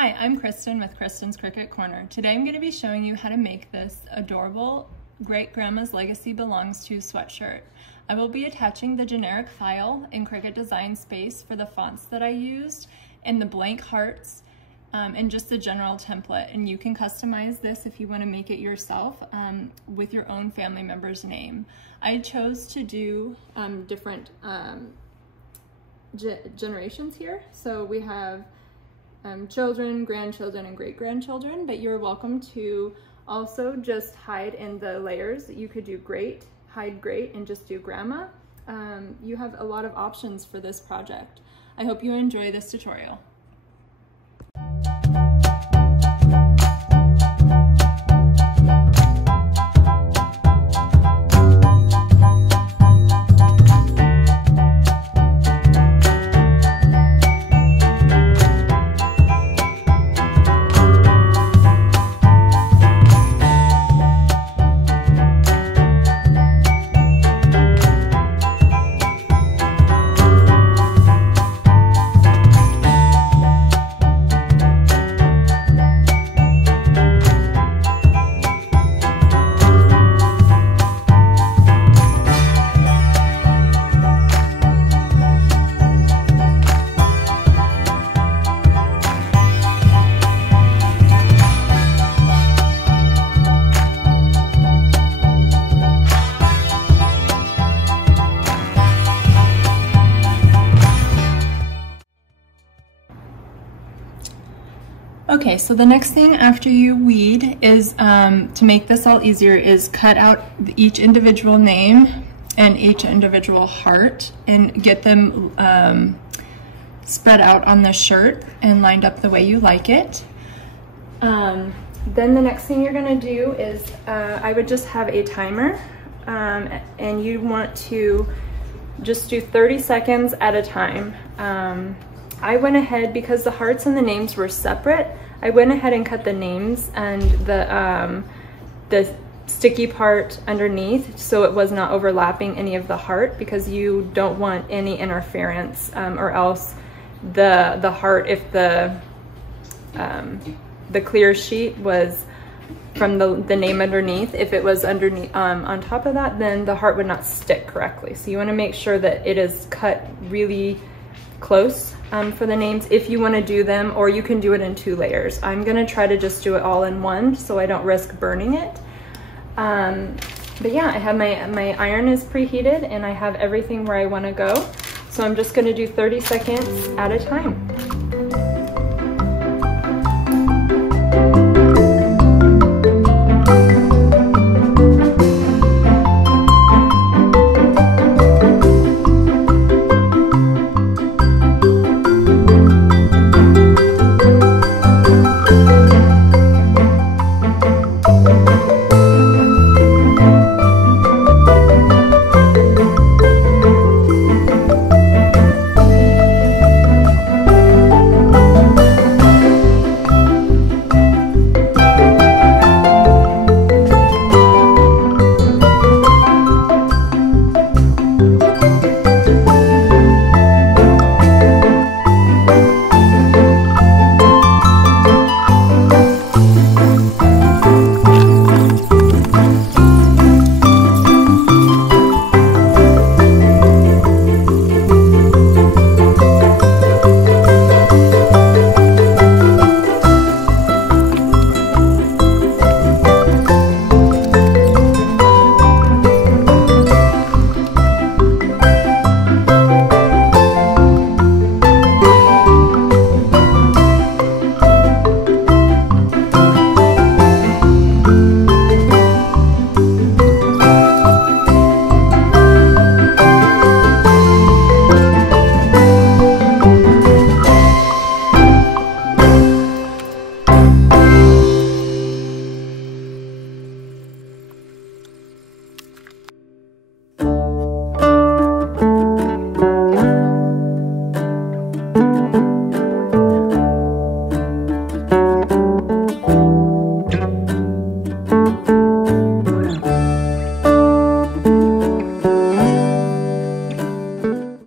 Hi, I'm Kristen with Kristen's Cricut Corner. Today I'm going to be showing you how to make this adorable Great Grandma's Legacy Belongs To sweatshirt. I will be attaching the generic file in Cricut Design Space for the fonts that I used and the blank hearts and just the general template. And you can customize this if you want to make it yourself with your own family member's name. I chose to do different generations here. So we have children, grandchildren, and great-grandchildren, but you're welcome to also just hide in the layers. You could do great, hide great, and just do grandma. You have a lot of options for this project. I hope you enjoy this tutorial. Okay, so the next thing after you weed is, to make this all easier, is cut out each individual name and each individual heart and get them spread out on the shirt and lined up the way you like it. Then the next thing you're gonna do is, I would just have a timer and you want to just do 30 seconds at a time. I went ahead, because the hearts and the names were separate, I went ahead and cut the names and the sticky part underneath so it was not overlapping any of the heart, because you don't want any interference or else the heart, if the clear sheet was from the name underneath, if it was underneath on top of that, then the heart would not stick correctly. So you want to make sure that it is cut really close for the names if you want to do them, or you can do it in 2 layers. I'm gonna try to just do it all in one so I don't risk burning it. But yeah, I have my iron is preheated and I have everything where I want to go. So I'm just gonna do 30 seconds at a time.